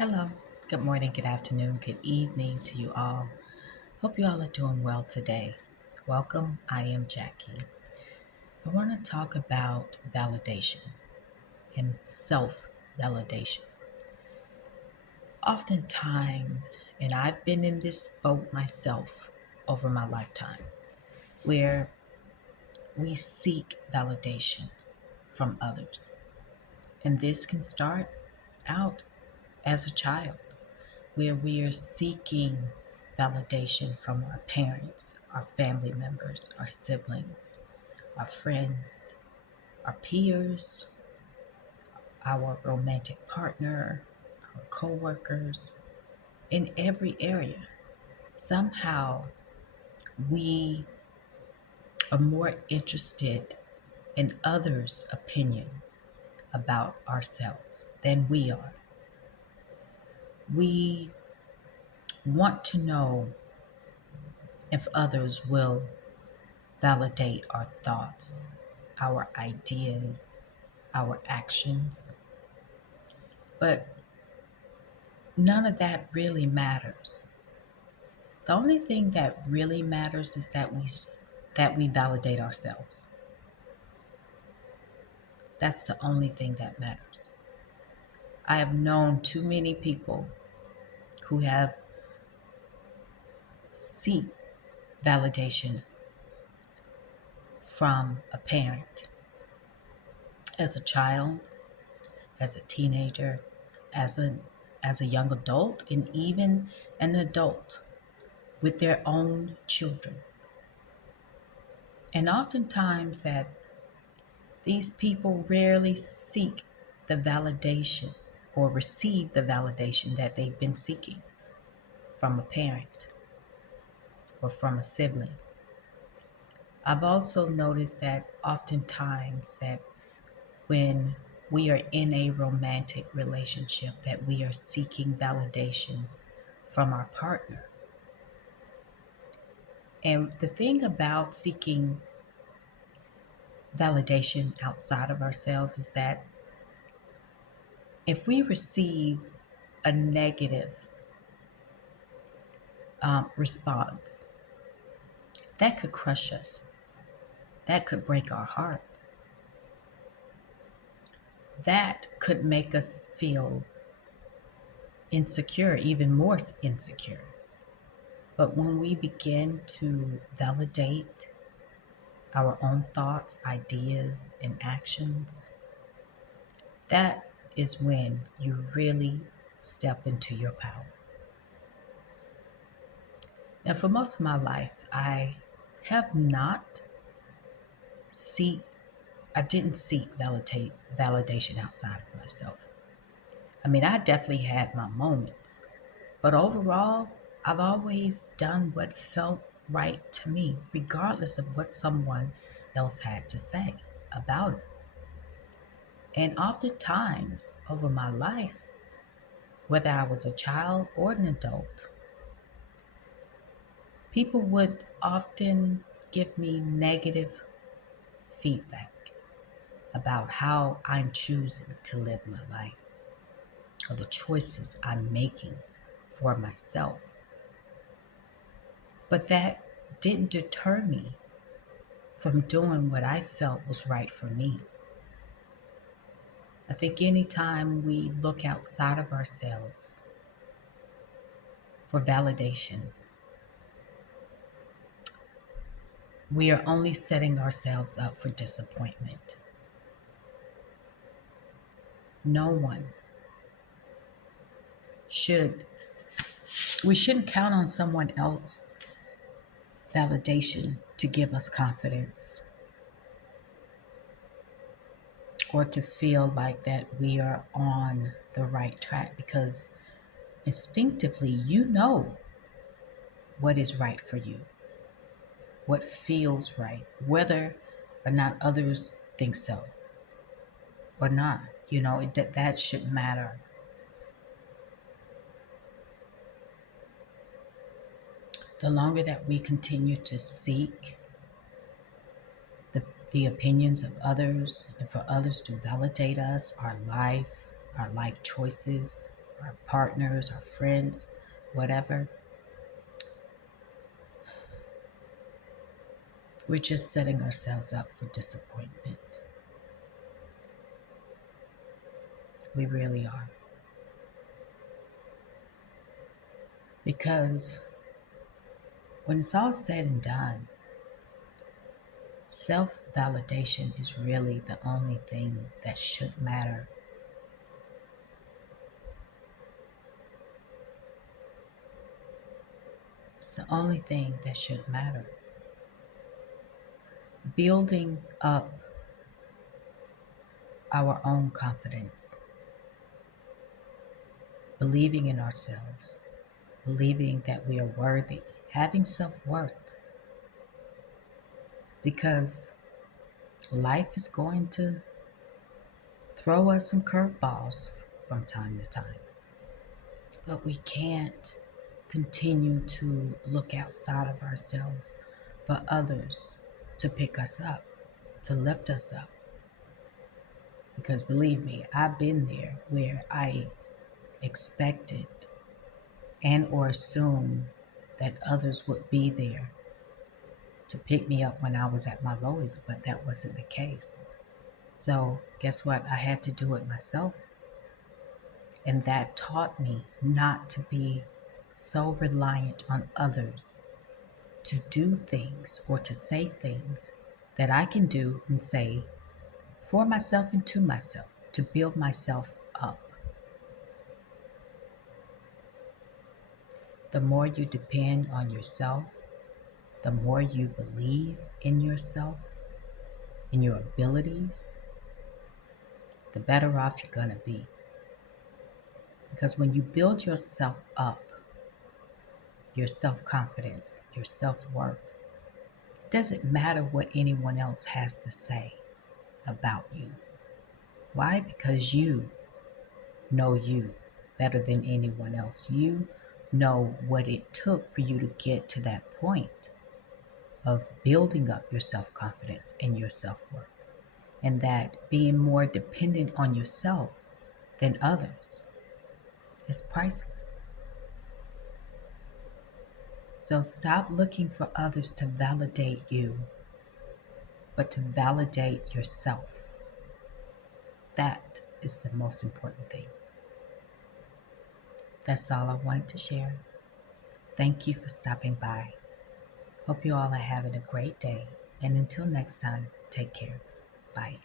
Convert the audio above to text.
Hello, good morning, good afternoon, good evening to you all. Hope you all are doing well today. Welcome, I am Jackie. I want to talk about validation and self validation. Oftentimes, and I've been in this boat myself over my lifetime, where we seek validation from others. And this can start out as a child, where we are seeking validation from our parents, our family members, our siblings, our friends, our peers, our romantic partner, our coworkers, in every area. Somehow we are more interested in others' opinion about ourselves than we are. We want to know if others will validate our thoughts, our ideas, our actions. But none of that really matters. The only thing that really matters is that we validate ourselves. That's the only thing that matters. I have known too many people who have seek validation from a parent as a child, as a teenager, as a as a young adult, and even an adult with their own children. And oftentimes that these people rarely seek the validation or receive the validation that they've been seeking from a parent or from a sibling. I've also noticed that oftentimes that when we are in a romantic relationship that we are seeking validation from our partner. And the thing about seeking validation outside of ourselves is that if we receive a negative response, that could crush us, that could break our hearts, that could make us feel insecure, even more insecure. But when we begin to validate our own thoughts, ideas, and actions, that is when you really step into your power. Now, for most of my life, I have not seek I didn't seek validation outside of myself. I mean, I definitely had my moments, but overall, I've always done what felt right to me, regardless of what someone else had to say about it. And oftentimes, over my life, whether I was a child or an adult, people would often give me negative feedback about how I'm choosing to live my life or the choices I'm making for myself. But that didn't deter me from doing what I felt was right for me. I think anytime we look outside of ourselves for validation, we are only setting ourselves up for disappointment. No one should, we shouldn't count on someone else validation to give us confidence or to feel like that we are on the right track, because instinctively you know what is right for you, what feels right, whether or not others think so or not. That should matter. The longer that we continue to seek the, the opinions of others and for others to validate us, our life choices, our partners, our friends, whatever, we're just setting ourselves up for disappointment. We really are. Because when it's all said and done, self validation is really the only thing that should matter. It's the only thing that should matter. Building up our own confidence, believing in ourselves, believing that we are worthy, having self worth. Because life is going to throw us some curveballs from time to time. But we can't continue to look outside of ourselves for others to pick us up, to lift us up. Because believe me, I've been there where I expected and or assumed that others would be there to pick me up when I was at my lowest, but that wasn't the case. So guess what? I had to do it myself. And that taught me not to be so reliant on others to do things or to say things that I can do and say for myself and to myself to build myself up. The more you depend on yourself, the more you believe in yourself, in your abilities, the better off you're going to be. Because when you build yourself up, your self confidence, your self worth, it doesn't matter what anyone else has to say about you. Why? Because you know you better than anyone else. You know what it took for you to get to that point of building up your self confidence and your self worth. And that being more dependent on yourself than others is priceless. So stop looking for others to validate you, but to validate yourself. That is the most important thing. That's all I wanted to share. Thank you for stopping by. Hope you all are having a great day. And until next time, take care. Bye.